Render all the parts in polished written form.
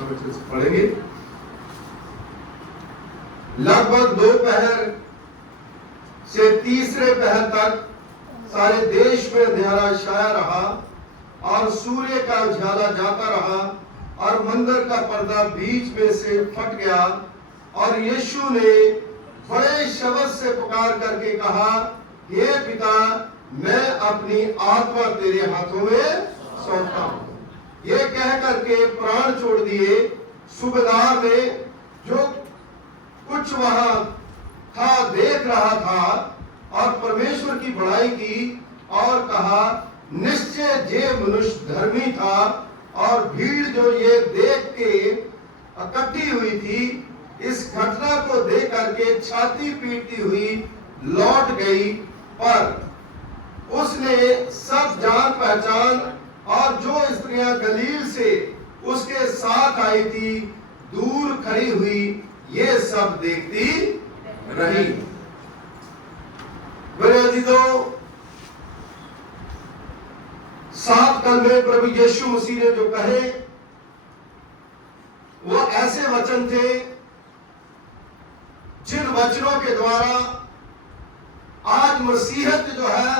5 वचन से पढ़ेंगे। लगभग दोपहर से तीसरे पहर तक सारे देश में अंधेरा छाया रहा और सूर्य का उजाला जाता रहा और मंदिर का पर्दा बीच में से फट गया और यीशु ने बड़े शब्द से पुकार करके कहा, हे पिता, मैं अपनी आत्मा तेरे हाथों में सौंपता हूं। ये कह करके प्राण छोड़ दिए। सूबेदार ने जो कुछ वहां था देख रहा था और परमेश्वर की बड़ाई की और कहा, निश्चय ये मनुष्य धर्मी था। और भीड़ जो ये देख के इकट्ठी हुई थी, इस घटना को देख करके छाती पीटती हुई लौट गई, पर उसने सब जान पहचान और जो स्त्रियां गलील से उसके साथ आई थी दूर खड़ी हुई, ये सब देखती रही। तो 7 कलमे प्रभु यीशु मसीह ने जो कहे वो ऐसे वचन थे जिन वचनों के द्वारा आज मसीहत जो है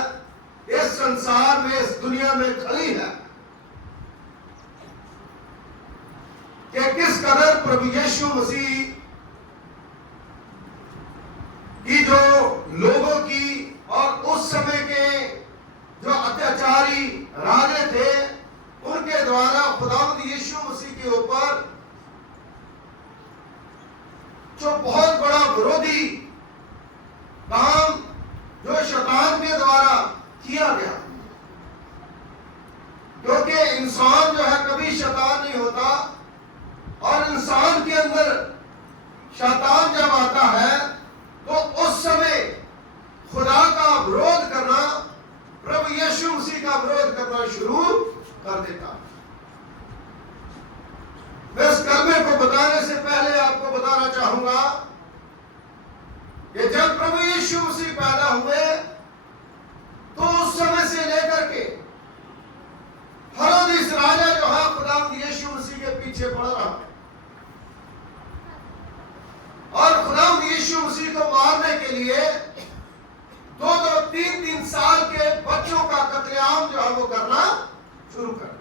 इस संसार में, इस दुनिया में खड़ी है कि किस कदर प्रभु यीशु मसीह की जो लोगों की और उस समय के जो अत्याचारी राजे थे उनके द्वारा खुदावंद यीशु मसीह के ऊपर जो बहुत बड़ा विरोधी काम जो शैतान के द्वारा किया गया, क्योंकि इंसान जो है कभी शैतान नहीं होता और इंसान के अंदर शैतान जब आता है तो उस समय खुदा का विरोध करना, प्रभु यीशु मसीह का विरोध करना शुरू कर देता। मैं इस कलमे को बताने से पहले आपको बताना चाहूंगा कि जब प्रभु यीशु मसीह पैदा हुए तो उस समय से लेकर के हेरोदेस राजा जो है खुदावंद यीशु मसीह के पीछे पड़ रहा है और खुदावंद यीशु मसीह को मारने के लिए 2-2, 3-3 साल के बच्चों का कत्लेआम जो है वो करना शुरू कर दिया।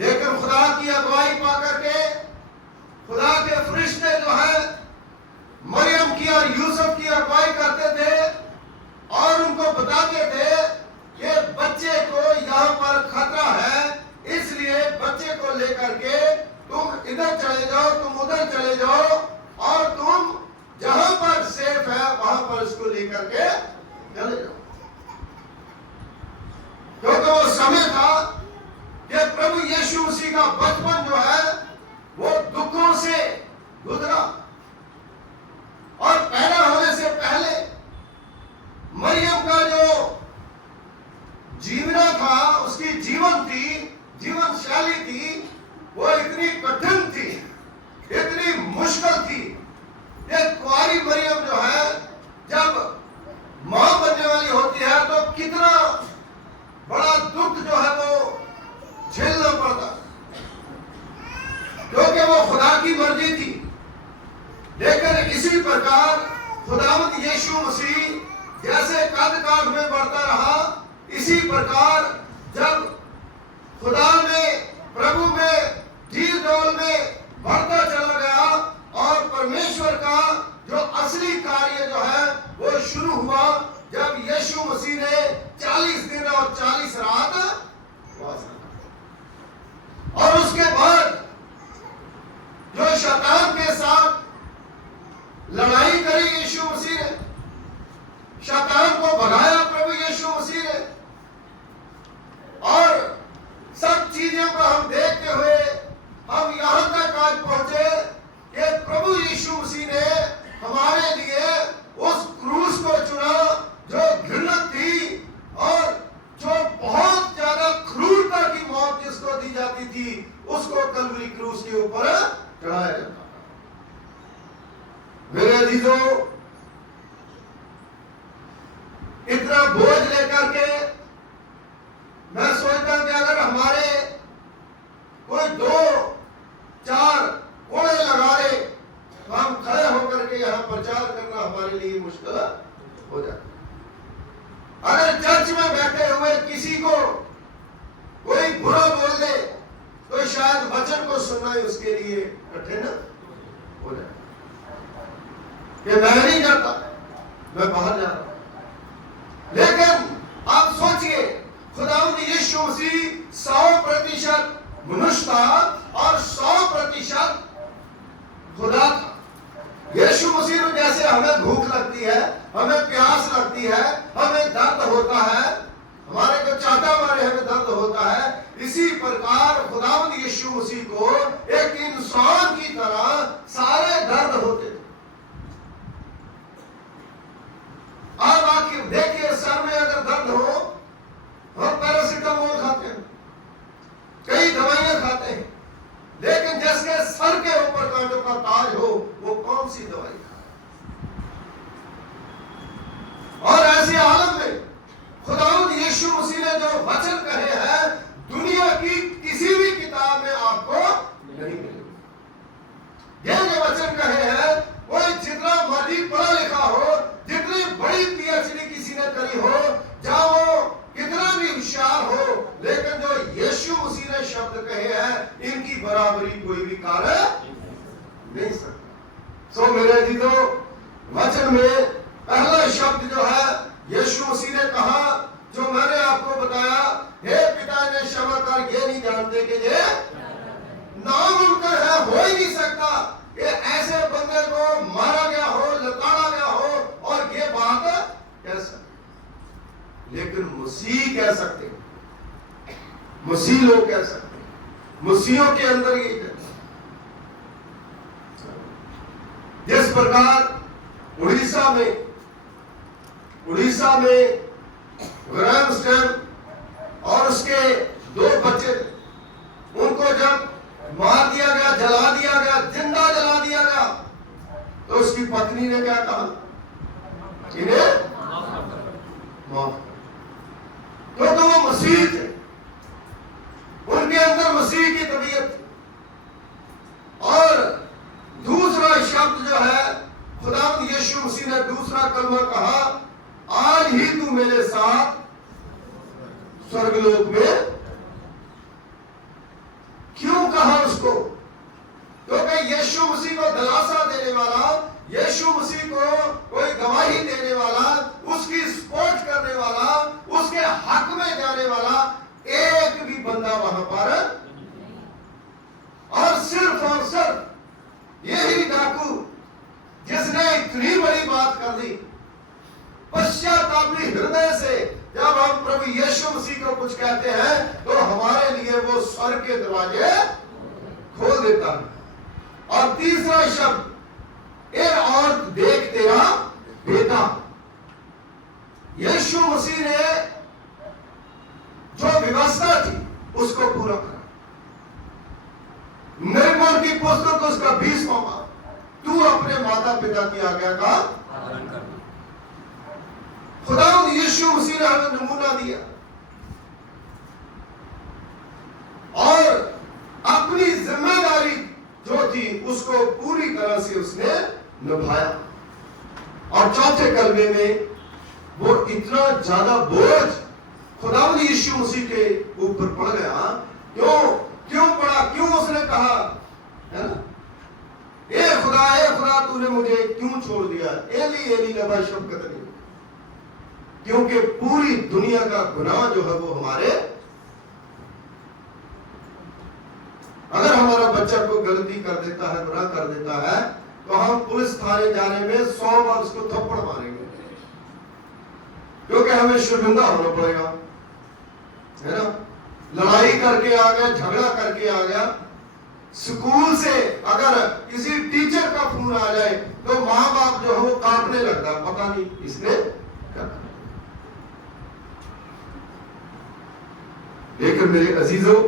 लेकिन खुदा की अगुवाई पा करके खुदा के फरिश्ते जो है मरियम की और यूसुफ की अगुवाई करते थे और उनको बताते थे कि बच्चे को यहाँ पर खतरा है, इसलिए बच्चे को लेकर के तुम इधर चले जाओ, तुम उधर चले जाओ और तुम जहां पर सेफ है वहां पर उसको लेकर के चले जाओ। क्योंकि वो समय था कि प्रभु यीशु मसीह का बचपन जो है वो दुखों से गुजरा और पैदा होने से पहले मरियम का जो जीवना था, उसकी जीवन शैली थी, वो इतनी कठिन थी, इतनी मुश्किल थी। एक कुंवारी मरियम जो है जब मां बनने वाली होती है तो कितना बड़ा दुख जो है वो झेलना पड़ता, क्योंकि वो खुदा की मर्जी थी। लेकिन इसी प्रकार खुदावंद यीशु मसीह जैसे कद काठ में बढ़ता रहा, इसी प्रकार जब खुदा में, प्रभु में, जील डोल में बढ़ता चला गया और परमेश्वर का जो असली कार्य जो है वो शुरू हुआ जब यीशु मसीह ने 40 दिन और 40 रात वास किया। और उसके बाद जो शैतान के साथ लड़ाई करी यीशु मसीह ने, शैतान को भगाया प्रभु यीशु मसीह ने, और सब चीजों को हम देखते हुए हम यहां तक आज पहुंचे कि प्रभु यीशु मसीह ने हमारे लिए उस क्रूस को चुना जो घृणित थी और जो बहुत ज्यादा क्रूरता की मौत जिसको दी जाती थी, उसको कलवरी क्रूस के ऊपर चढ़ाया जाता था। मेरे अजीजों, इतना बोझ लेकर के मैं सोचता हूं कि अगर हमारे कोई 2 शायद वचन को सुनना ही उसके लिए कठिन हो जाए। ये मैं नहीं करता, मैं बाहर जा रहा हूं। लेकिन आप सोचिए, खुदावंद यीशु मसीह 100% मनुष्य था और 100% खुदा था। यीशु मसीह को जैसे हमें भूख लगती है, हमें प्यास लगती है, हमें दर्द होता है, हमारे को चाटा मारे हमें दर्द होता है, इसी प्रकार खुदावंद यीशु मसीह को एक इंसान की तरह सारे दर्द होते थे। अब आखिर देखिए, सर में अगर दर्द हो, हम पैरासिटामोल खाते हैं, कई दवाइयां खाते हैं, लेकिन जिसके सर के ऊपर कांटों का ताज हो, वो कौन सी दवाई खाए? और ऐसे आलम में खुदावंद यीशु मसीह ने जो वचन कहे हैं, दुनिया की किसी भी किताब में आपको नहीं मिलेगा। ये जो वचन कहे हैं, कोई जितना मर्जी पढ़ा लिखा हो, जितनी बड़ी पीएचडी किसी ने करी हो, जहां वो कितना भी होशियार हो, लेकिन जो यीशु मसीह ने शब्द कहे हैं, इनकी बराबरी कोई भी कार्य नहीं सकता। सो मेरे जीतो, वचन में पहला शब्द जो है यीशु मसीह ने कहा, जो मैंने आपको बताया, हे पिता ने क्षमा कर, ये नहीं जानते कि ये नामुमकिन है, हो ही नहीं सकता कि ऐसे बंदे को मारा गया हो, लताड़ा गया हो, और ये बात कैसा? लेकिन मसीह कह सकते हैं, मसीह लोग कह सकते हैं, मसीहों के अंदर ये है। जिस प्रकार उड़ीसा में ग्राम स्टेम और उसके 2 बच्चे, उनको जब मार दिया गया, जला दिया गया, जिंदा जला दिया गया, तो उसकी पत्नी ने क्या कहा? इन्हें माफ। तो वो मसीह थे, उनके अंदर मसीह की तबीयत थी। और दूसरा शब्द जो है, खुदावंद यीशु मसीह ने दूसरा कलमा कहा, आज ही तू मेरे साथ स्वर्गलोक में। क्यों कहा उसको? क्योंकि यीशु मसीह को दिलासा देने वाला, यीशु मसीह को कोई गवाही देने वाला, उसकी सपोर्ट करने वाला, उसके हक में जाने वाला एक भी बंदा वहां पर, और सिर्फ यही डाकू जिसने इतनी बड़ी बात कर दी, पश्चातापी हृदय से जब हम प्रभु यीशु मसीह को कुछ कहते हैं, तो हमारे लिए वो स्वर्ग के दरवाजे खोल देता है। और तीसरा शब्द, ए और देख तेरा बेटा। यीशु मसीह ने जो व्यवस्था थी उसको पूरा करा। निर्मल की पुस्तक उसका 20वां भाग, तू अपने माता पिता की आज्ञा का पालन कर। खुदावंद यीशु मसीह ने हमें नमूना दिया और अपनी जिम्मेदारी जो थी उसको पूरी तरह से उसने निभाया। और चौथे कलमे में वो इतना ज्यादा बोझ खुदावंद यीशु मसीह के ऊपर पड़ गया। क्यों पड़ा? क्यों उसने कहा, है ना, ए खुदा तूने मुझे क्यों छोड़ दिया? एली एली लमा शबक्तनी। क्योंकि पूरी दुनिया का गुनाह जो है वो हमारे, अगर हमारा बच्चा को गलती कर देता है, गुनाह कर देता है, तो हम पुलिस थाने जाने में 100 बार उसको थप्पड़ मारेंगे, क्योंकि हमें शर्मिंदा होना पड़ेगा, है ना। लड़ाई करके आ गया, झगड़ा करके आ गया, स्कूल से अगर किसी टीचर का फोन आ जाए तो माँ बाप जो है वो कांपने लगता है, पता नहीं इसने क्या। लेकिन मेरे अजीजों,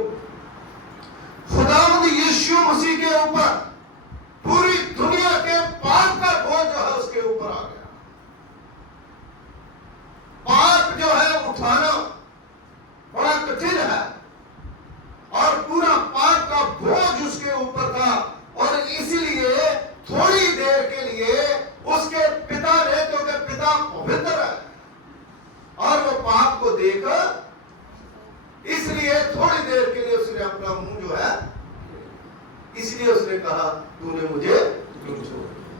खुदावंद यीशु मसीह के ऊपर पूरी दुनिया के पाप का बोझ जो है उसके ऊपर आ गया। पाप जो है उठाना बड़ा कठिन है और पूरा पाप का बोझ उसके ऊपर था। और इसलिए थोड़ी देर के लिए उसके पिता ने, क्योंकि पिता पवित्र है और वो पाप को देखकर, इसलिए थोड़ी देर के लिए उसने अपना मुंह जो है इसलिए उसने कहा तूने मुझे क्यों छोड़ दिया।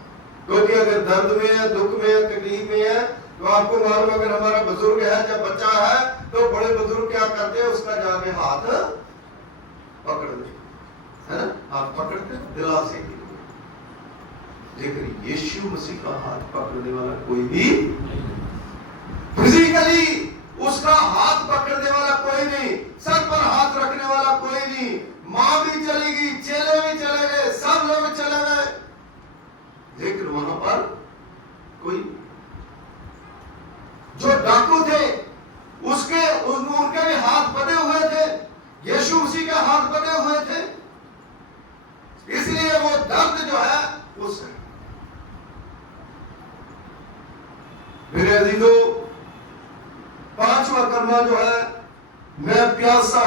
क्योंकि अगर दर्द में है, दुख में है, तकलीफ में है, तो आपको मालूम अगर हमारा बुजुर्ग है, जब बच्चा है तो बड़े बुजुर्ग क्या करते हैं, उसका जाके हाथ पकड़ दे, है ना, हाथ पकड़ते दिलासे के लिए। लेकिन यीशु मसीह का हाथ पकड़ने वाला कोई भी फिजिकली उसका हाथ पकड़ने वाला कोई नहीं, सर पर हाथ रखने वाला कोई नहीं। मां भी चलेगी, चेले भी चले गए, सब लोग चले गए, लेकिन वहां पर कोई, जो डाकू थे उनके भी हाथ बंधे हुए थे, यीशु मसीह के हाथ बंधे हुए थे, इसलिए वो दर्द जो है उस मेरे अजीजों, पांचवा कर्मा जो है, मैं प्यासा।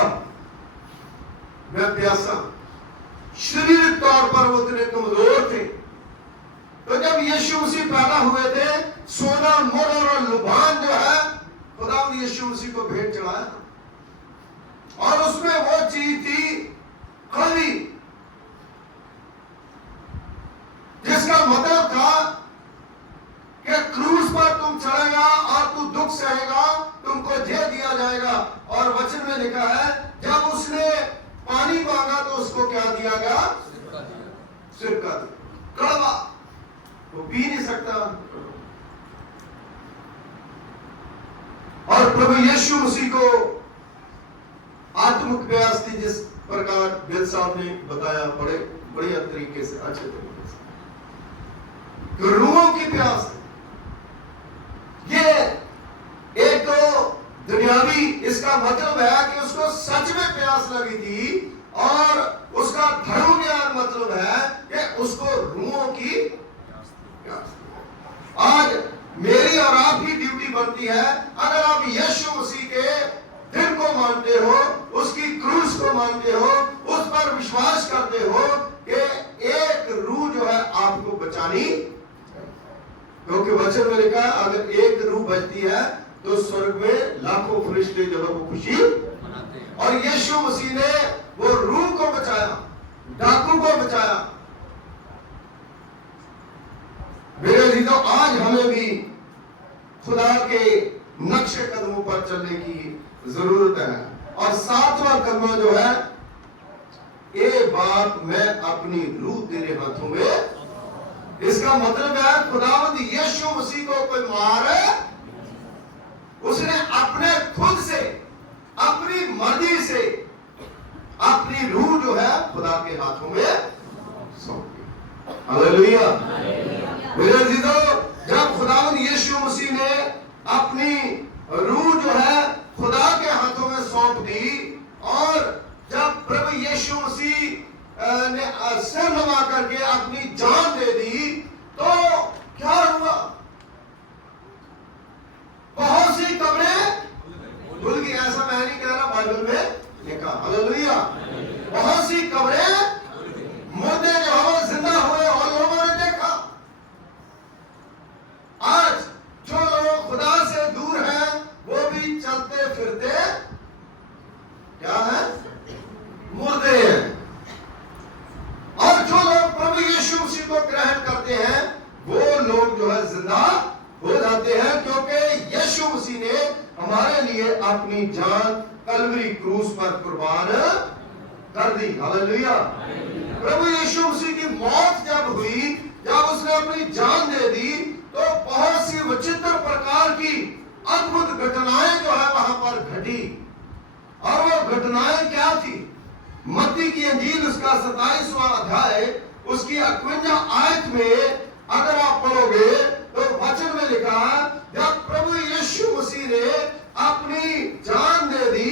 शारीरिक तौर पर वो इतने कमजोर थे, तो जब यीशु मसीह पैदा हुए थे, सोना, मोहर और लुभान जो है खुदा ने यीशु मसीह को भेंट चढ़ाया, और उसमें वो चीज थी कड़वी, जिसका मतलब था कि क्रूस पर तुम चढ़ेगा और तू दुख सहेगा, तुमको जेल दिया जाएगा। और वचन में लिखा है जब उसने पानी मांगा तो उसको क्या दिया गया, सिरका दिया, कड़वा, वो पी नहीं सकता। और प्रभु यीशु मसीह को आत्मिक प्यास थी, जिस प्रकार बिल साहब ने बताया बड़े बढ़िया तरीके से, अच्छे तरीके से, तो रूहों की प्यास है। ये एक तो दुनियावी, इसका मतलब है कि उसको सच में प्यास लगी थी, और उसका धर्म ज्ञान मतलब है कि उसको रूहों की प्यास। आज मेरी और आपकी ड्यूटी बनती है, अगर आप यीशु मसीह के दिन को मानते हो, उसकी क्रूस को मानते हो, उस पर विश्वास करते हो कि एक रूह जो है आपको बचानी, क्योंकि वचन में लिखा है अगर एक रूह बचती है तो स्वर्ग में लाखों फरिश्ते जो है वो खुशी मनाते हैं। और यीशु मसीह ने वो रूह को बचाया, डाकू को बचाया। मेरे अजीजों, आज हमें भी खुदा के नक्शे कदमों पर चलने की जरूरत है। और सातवां कदम जो है, ए बाप मैं अपनी रूह तेरे हाथों में, इसका मतलब है खुदावंद यीशु मसीह को कोई मारे, उसने अपने खुद से, अपनी मर्जी से अपनी रूह जो है खुदा के हाथों में सौंप दी। हालेलुया। मेरे अजीजों, जब खुदावंद यीशु मसीह ने अपनी रूह जो है खुदा के हाथों में सौंप दी, और जब प्रभु यीशु मसीह ने सिर नवा करके अपनी जान दे दी, तो क्या हुआ, बहुत सी कब्रें खुल गई। ऐसा मैं नहीं कह रहा, बाइबल में लिखा। हालेलुया। बहुत सी कब्रें, मुर्दे जो है जिंदा हुए और लोगों ने देखा। आज जो लोग खुदा से दूर हैं, वो भी चलते फिरते क्या है, मुर्दे हैं। और जो लोग प्रभु यीशु मसीह को ग्रहण करते हैं, वो लोग जो है जिंदा हो जाते हैं, क्योंकि यीशु मसीह ने हमारे लिए अपनी जान कलवरी क्रूस पर कुर्बान कर दी। हालेलुया। प्रभु यीशु मसीह की मौत जब हुई, जब उसने अपनी जान दे दी, तो बहुत सी विचित्र प्रकार की अद्भुत घटनाएं जो है वहां पर घटी। और वो घटनाएं क्या थी? मत्ती की इंजील उसका 27वां अध्याय, उसकी 51 आयत में अगर आप पढ़ोगे तो वचन में लिखा है, जब प्रभु यीशु मसीह ने अपनी जान दे दी,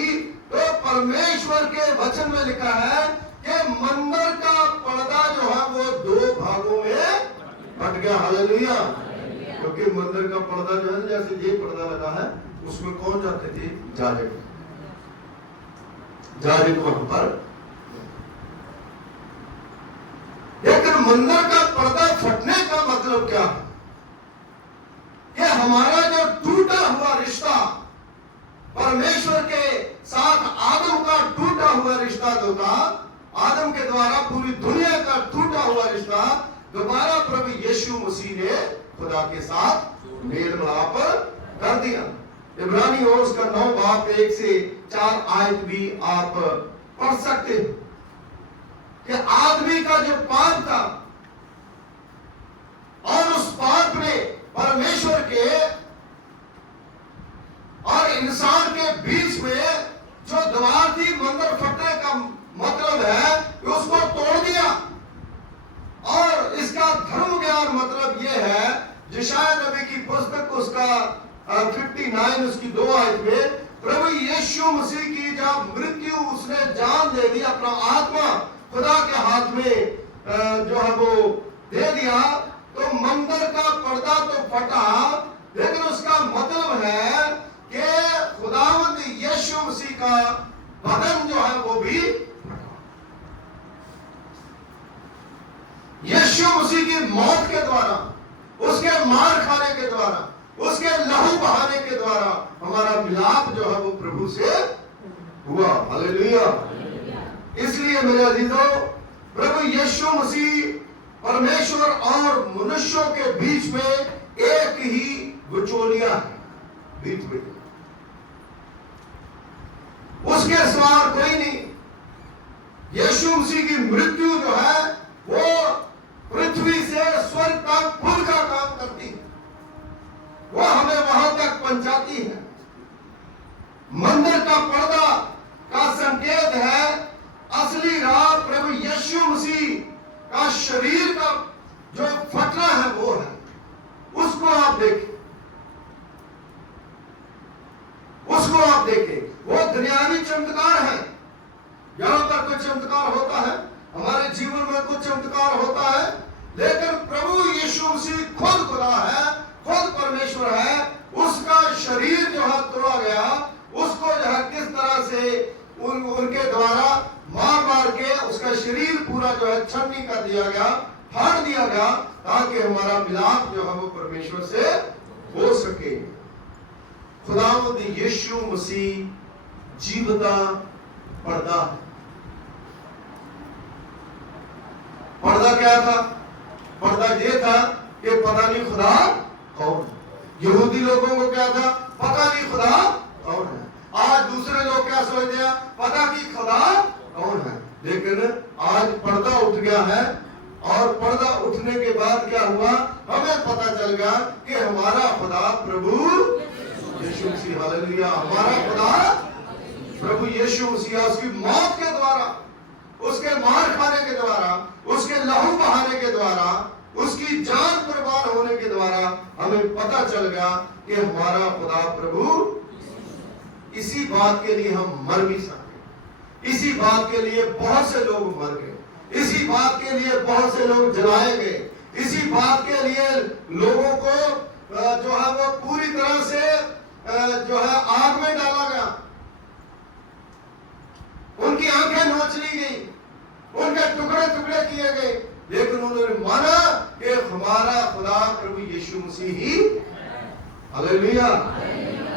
तो परमेश्वर के वचन में लिखा है कि मंदिर का पर्दा जो है वो 2 भागों में बट गया। हालेलुया। क्योंकि मंदिर का पर्दा जो है, जैसे ये पर्दा लगा है, उसमें कौन जाते थे? जाजक। जाजक वहां पर, लेकिन मंदिर का पर्दा फटने का मतलब क्या है? कि हमारा जो टूटा हुआ रिश्ता परमेश्वर के साथ, आदम का टूटा हुआ रिश्ता जो था, आदम के द्वारा पूरी दुनिया का टूटा हुआ रिश्ता दोबारा प्रभु यीशु मसीह ने खुदा के साथ मेल मिलाप कर दिया। इब्रानियों उसका 9 बाब 1 से 4 आयत भी आप पढ़ सकते हैं कि आदमी का जो पाप था और उस पाप ने परमेश्वर के और इंसान के बीच में जो दीवार थी, मंदिर फटने का मतलब है कि उसको तोड़ दिया। और इसका धर्म ज्ञान मतलब यह है, यशायाह नबी की पुस्तक उसका 59 उसकी 2 आयत में प्रभु यीशु मसीह की जब मृत्यु उसने जान दे दी, अपना आत्मा खुदा के हाथ में जो है वो दे दिया, तो मंदिर का पर्दा तो फटा, लेकिन उसका मतलब है कि खुदावंद यीशु मसीह का बदन जो है वो भी, यीशु मसीह की मौत के द्वारा, उसके मार खाने के द्वारा, उसके लहू बहाने के द्वारा हमारा मिलाप जो है वो प्रभु से हुआ। हालेलुया। इसलिए मेरे अजीजों, प्रभु यीशु मसीह परमेश्वर और मनुष्यों के बीच में एक ही बिचौलिया है, बीच में उसके सवार कोई नहीं। यीशु मसीह की मृत्यु जो है वो पृथ्वी से स्वर्ग का पुल का काम करती है, वो हमें वहां तक पहुंचाती है। मंदिर का पर्दा का संकेत है असली राह प्रभु यीशु मसीह का शरीर का जो फटना है वो है, उसको आप देखें, उसको आप देखें। वो दुनियावी चमत्कार है, यहां पर कोई चमत्कार होता है, हमारे जीवन में कुछ चमत्कार होता है, लेकिन प्रभु यीशु मसीह खुद खुदा है, खुद परमेश्वर है। उसका शरीर जो है तोड़ा गया, उसको जो है किस तरह से उनके द्वारा मार मार के उसका शरीर पूरा जो है छन्नी कर दिया गया, फाड़ दिया गया, ताकि हमारा मिलाप जो है वो परमेश्वर से हो सके। खुदावंद यीशु मसीह जीवता पर्दा है। पर्दा क्या था? पर्दा ये था कि पता नहीं खुदा कौन है। यहूदी लोगों को क्या था? पता नहीं खुदा कौन है। आज दूसरे लोग क्या सोचते हैं? पता नहीं खुदा कौन है। लेकिन आज पर्दा उठ गया है, और पर्दा उठने के बाद क्या हुआ? हमें पता चल गया कि हमारा खुदा प्रभु यीशु मसीह, हालेलुया, हमारा खुदा प्रभु यीशु मसीह उसकी मौत के द्वारा, उसके मार खाने के द्वारा, उसके लहू बहाने के द्वारा, उसकी जान कुर्बान होने के द्वारा हमें पता चल गया कि हमारा खुदा प्रभु। इसी बात के लिए हम मर भी सकते, इसी बात के लिए बहुत से लोग मर गए, इसी बात के लिए बहुत से लोग जलाए गए, इसी बात के लिए लोगों को जो है वो पूरी तरह से जो है आग में डाला गया, उनकी आंखें नोच ली गई, उनके टुकड़े टुकड़े किए गए, लेकिन उन्होंने माना कि हमारा खुदा प्रभु यीशु मसीह ही, हालेलुया।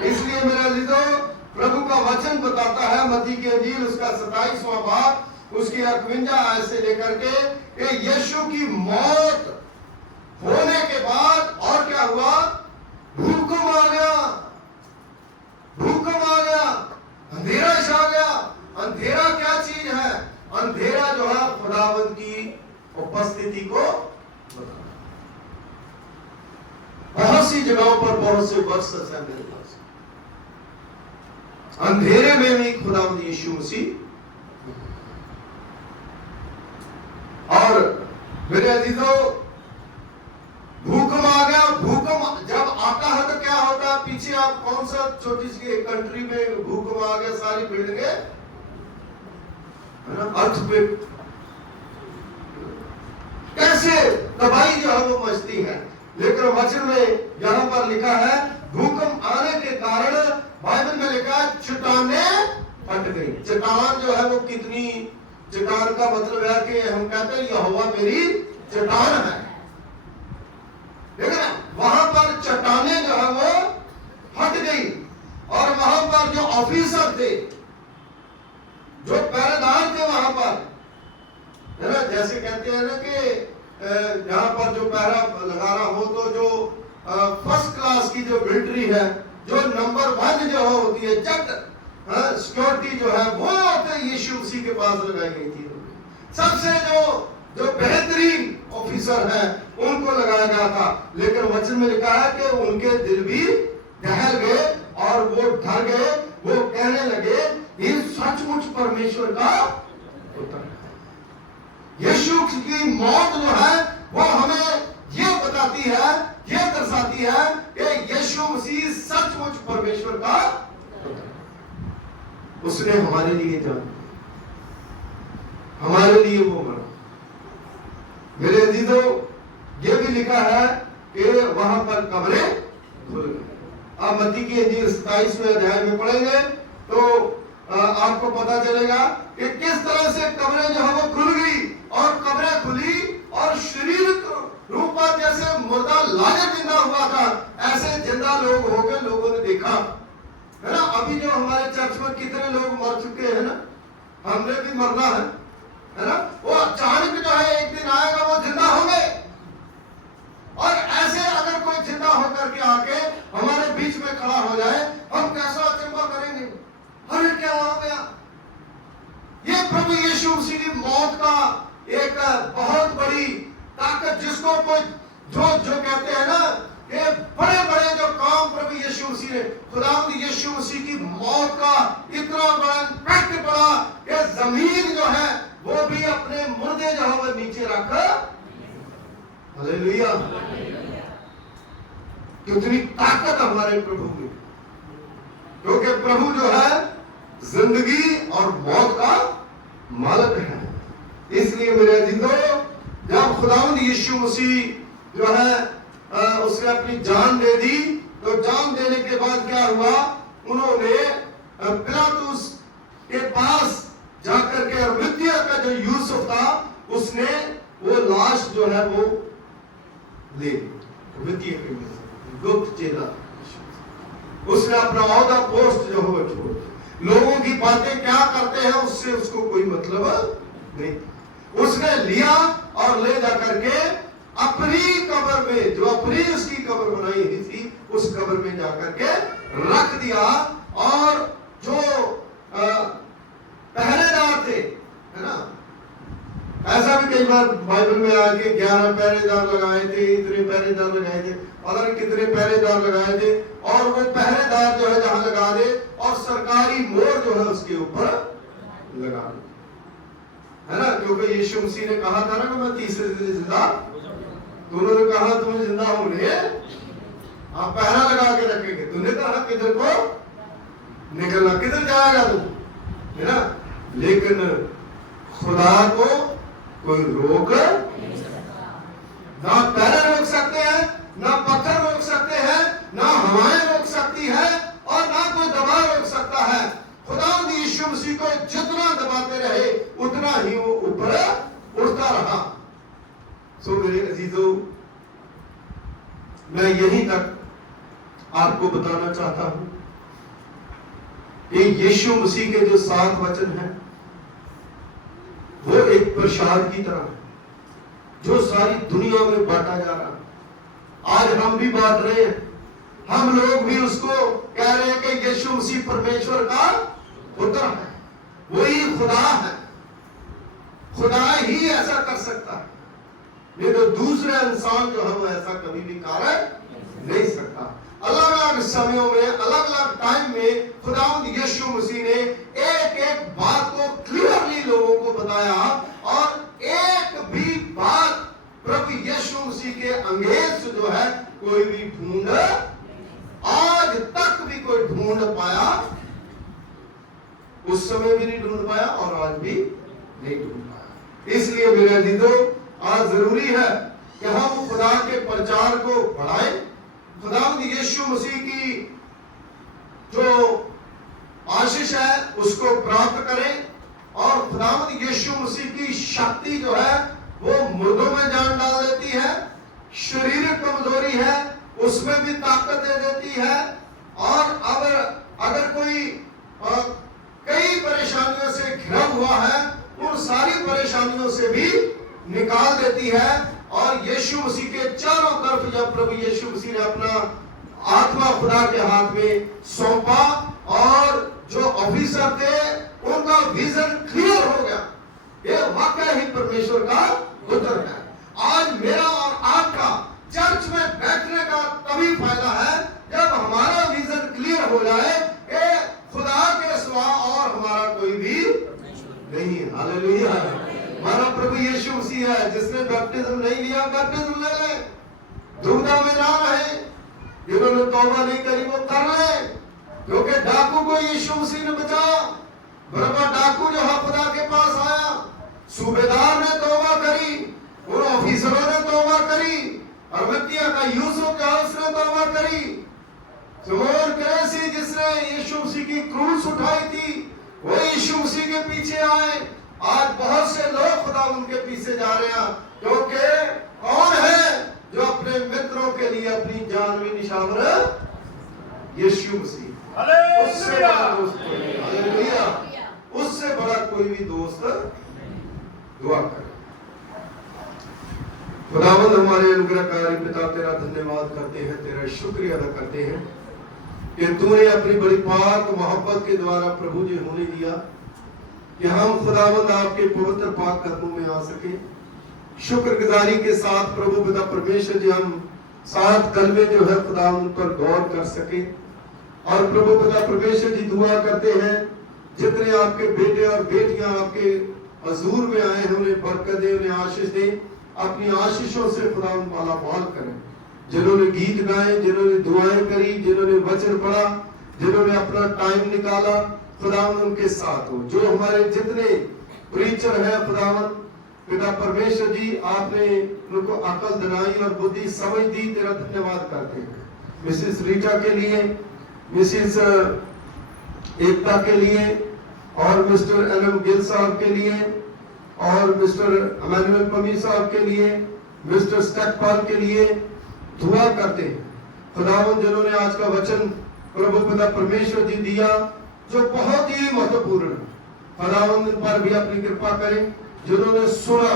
इसलिए मेरे अजीजों, प्रभु का वचन बताता है मत्ती की इंजील उसका 27वां बाब उसकी 51 आयत से लेकर के कि यीशु की मौत होने के बाद और क्या हुआ? भूकंप आ गया, भूकंप आ गया, अंधेरा छा गया। अंधेरा क्या चीज है? अंधेरा जो है खुदावंद की उपस्थिति को बताना। बहुत सी जगहों पर बहुत से वर्ष है मेरे पास, अंधेरे में भी खुदावंद यीशु मसीह। और मेरे अजीजों, भूकंप आ गया। भूकंप जब आता है तो क्या होता है? पीछे आप कौन सा छोटी सी कंट्री में भूकंप आ गया, सारी बिल्डिंगें अर्थक्वेक, कैसे तबाही जो है वो मचती है। लेकिन वचन में यहां पर लिखा है भूकंप आने के कारण, बाइबल में लिखा है चट्टानें फट गई। चट्टान जो है वो कितनी, चट्टान का मतलब है कि हम कहते हैं यहोवा मेरी चट्टान है, लेकिन वहां पर चट्टानें जो है वो फट गई। और वहां पर जो ऑफिसर थे, जो पहरेदार थे वहां पर, जैसे कहते हैं ना कि यहाँ पर जो पहरा लगाना हो तो जो फर्स्ट क्लास की जो मिलिट्री है, जो नंबर 1 जो होती है, जब सिक्योरिटी जो है वो तो यीशु मसीह के पास लगाई गई थी। सबसे जो बेहतरीन ऑफिसर है उनको लगाया गया था। लेकिन वचन में लिखा है कि उनके दिल भी दहल गए और वो डर गए। वो कहने लगे ये सचमुच परमेश्वर का पुत्र है। यीशु की मौत जो है वो हमें ये बताती है, ये दर्शाती है कि यीशु मसीह सचमुच परमेश्वर का पुत्र है। उसने हमारे लिए जान दी, हमारे लिए वो मरा। मेरे अजीजों, ये भी लिखा है कि वहां पर कब्रें खुल गई। आप मत्ती की इंजील 27वें अध्याय में पढ़ेंगे तो आपको पता चलेगा कि किस तरह से कब्रें जो है वो खुल गई, और कब्रें खुली और शरीर रूप में जैसे मुर्दा लाजर जिंदा हुआ था, ऐसे जिंदा लोग हो गए। लोगों ने देखा है ना। अभी जो हमारे चर्च में कितने लोग मर चुके हैं ना, हमने भी मरना है ना। वो अचानक जो है एक दिन आएगा, वो जिंदा होंगे। और ऐसे अगर कोई जिंदा होकर के आके हमारे बीच में खड़ा हो जाए, हम कैसा अचंभा करेंगे, अरे क्या हो गया। ये प्रभु यीशु मसीह की मौत का एक बहुत बड़ी ताकत, जिसको कोई जो कहते हैं ना कि बड़े बड़े जो काम प्रभु यीशु मसीह ने, खुदावंद यीशु मसीह की मौत का इतना बड़ा इम्पैक्ट पड़ा कि जमीन जो है वो भी अपने मुर्दे जो है वो नीचे रख। हालेलुया। कितनी ताकत हमारे प्रभु में, क्योंकि प्रभु जो है जिंदगी और मौत का मालिक है। इसलिए मेरे अजीजों, जब खुदावंद यीशु मसीह जो है उसने अपनी जान दे दी, तो जान देने के बाद क्या हुआ, उन्होंने पिलातुस के पास जाकर के अरिमतिया का जो यूसुफ था, उसने वो लाश जो है वो ले अरिमतिया के गुप्त चेला, उसने अपना औहदा पोस्ट जो है वो छोड़। लोगों की बातें क्या करते हैं उससे उसको कोई मतलब नहीं। उसने लिया और ले जाकर के अपनी कब्र में, जो अपनी उसकी कब्र बनाई हुई थी, उस कब्र में जाकर के रख दिया। और जो पहरेदार थे, है ना, ऐसा भी कई बार बाइबल में आके 11 पहरेदार लगाए थे, इतने पहरेदार लगाए थे, और कितने पहरेदार लगाए थे, और वो पहरेदार जो है जहां लगा दे और सरकारी मोहर जो है उसके ऊपर लगा दे, है ना। क्योंकि यीशु मसीह ने कहा था ना कि मैं तीसरे दिन जिंदा, तो उन्होंने कहा तुम्हें जिंदा होने आप पहरा लगा के रखेंगे। तुमने कहा किधर को निकलना, किधर जाएगा तू, है ना। लेकिन खुदा को कोई रोक ना पहरा रोक सकते हैं, ना पत्थर रोक सकते हैं, ना हवाएं रोक सकती है, और ना कोई दबाव रोक सकता है। खुदावंद यीशु मसीह को जितना दबाते रहे उतना ही वो ऊपर उठता रहा। सो मेरे अजीजों, मैं यहीं तक आपको बताना चाहता हूं कि यीशु मसीह के जो 7 वचन हैं वो एक प्रसाद की तरह है, जो सारी दुनिया में बांटा जा रहा है। आज हम भी बांट रहे हैं, हम लोग भी उसको कह रहे हैं कि यीशु मसीह परमेश्वर का पुत्र है, वही खुदा है। खुदा ही ऐसा कर सकता है, नहीं तो दूसरे इंसान जो है वो ऐसा कभी भी कार्य नहीं सकता। अलग अलग समयों में, अलग अलग टाइम में खुदावंद यीशु मसीह ने एक एक बात को क्लियरली लोगों को बताया, और एक भी बात प्रभु यीशु मसीह के अंगेज जो है कोई भी ढूंढ, आज तक भी कोई ढूंढ पाया, उस समय भी नहीं ढूंढ पाया और आज भी नहीं ढूंढ पाया। इसलिए मेरे अजीजों, आज जरूरी है कि हम खुदा के प्रचार को बढ़ाएं, खुदावंद यीशु मसीह की जो आशीष है उसको प्राप्त करें, और खुदावंद यीशु मसीह की शक्ति जो है वो मुर्दों में जान डाल देती है, शारीरिक कमजोरी है उसमें भी ताकत दे देती है, और अगर कोई कई परेशानियों से घिरा हुआ है, उन सारी परेशानियों से भी निकाल देती है। और यीशु मसीह के चारों तरफ जब प्रभु यीशु मसीह ने अपना आत्मा खुदा के हाथ में सौंपा और जो ऑफिसर थे उनका विजन क्लियर हो गया। ये वाकई ही परमेश्वर का उद्धार है। आज मेरा और आपका चर्च में बैठने का तभी फायदा है जब हमारा विजन क्लियर हो जाए कि खुदा के सिवा और हमारा कोई भी नहीं है। हालेलुया। हमारा प्रभु यीशु मसीह है जिसने बैप्टिज्म नहीं लिया, बैप्टिज्म ले ले, दुविधा में ना रहे। जिन्होंने तौबा नहीं करी वो कर ले, क्योंकि डाकू को यीशु मसीह ने बचाया। बरअब्बा डाकू जो है खुदा के पास आया, सूबेदार ने तौबा करी, उन ऑफिसरों ने तौबा करी, अरमतिया का यूसुफ का उसने तौबा करी, शमौन कैसी जिसने यीशु मसीह की क्रूस उठाई थी वो यीशु मसीह के पीछे आए। आज बहुत से लोग खुदा उनके पीछे जा रहे हैं, क्योंकि कौन है जो अपने मित्रों के लिए अपनी जान भी निछावर? यीशु मसीह। उससे बड़ा दोस्त हालेलुया, उससे बड़ा कोई भी दोस्त। दुआ करें। खुदावंद हमारे अनुग्रहकारी पिता, तेरा धन्यवाद करते हैं, तेरा शुक्रिया अदा करते हैं कि तूने अपनी बड़ी पाक मोहब्बत के द्वारा प्रभु जी होने दिया कि हम खुदावंद आपके पवित्र पाक कदमों में आ सके। शुक्रगुजारी के साथ प्रभु पिता परमेश्वर जी हम 7 कलमे जो है खुदावंद पर गौर कर सके। और प्रभु पिता परमेश्वर जी दुआ करते हैं जितने आपके बेटे और बेटियां आपके हजूर में आए हैं उन्हें बरकत दे, उन्हें आशीष दे, अपनी आशीषों से खुदावंद मालामाल करें। जिन्होंने गीत गाए, जिन्होंने दुआएं करी, जिन्होंने वचन पढ़ा, जिन्होंने अपना टाइम निकाला, खुदावंद उनके साथ हो। जो हमारे जितने प्रीचर हैं खुदावंद पिता परमेश्वर जी, आपने उनको अकल दिलाई और बुद्धि समझ दी, तेरा धन्यवाद करते हैं। मिसेस रीटा के लिए, मिसेस एकता के लिए और मिस्टर एलएम गिल साहब के लिए और मिस्टर अमानुएल पमी साहब के लिए, मिस्टर स्टेकपाल के लिए दुआ करते हैं। खुदावंद जिन्होंने आज का वचन प्रभु पिता परमेश्वर जी दिया जो बहुत ही महत्वपूर्ण है, खुदावंद इन पर भी अपनी कृपा करें। जिन्होंने सुना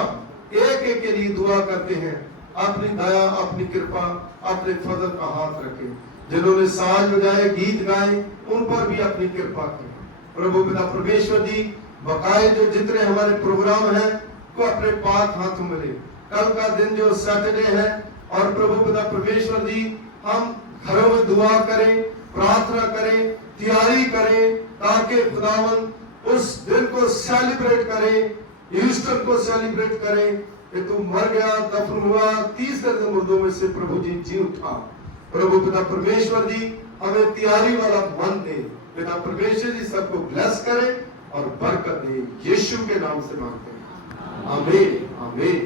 एक एक के लिए दुआ करते हैं, अपनी दया, अपनी कृपा, अपने फजल का हाथ रखें। जिन्होंने साज बजाए, गीत गाए, उन पर भी अपनी कृपा करें। प्रभु पिता परमेश्वर जी बकाए जो जितने हमारे प्रोग्राम हैं को अपने पाक हाथों में ले। कल का दिन जो सैटरडे है और प्रभु पिता परमेश्वर जी हम घरों में दुआ करें, प्रार्थना करें, तैयारी करें ताकि खुदावंद उस दिन को सेलिब्रेट करें, ईस्टर को सेलिब्रेट करें कि तू मर गया, दफन हुआ, 30 दिन मुर्दों में से प्रभु जी जी उठा। प्रभु पिता परमेश्वर जी हमें तैयारी वाला मन दे। पिता परमेश्वर जी सबको ब्लेस करे और बरकत दे। यीशु के नाम से मांगते हैं, आमीन आमीन।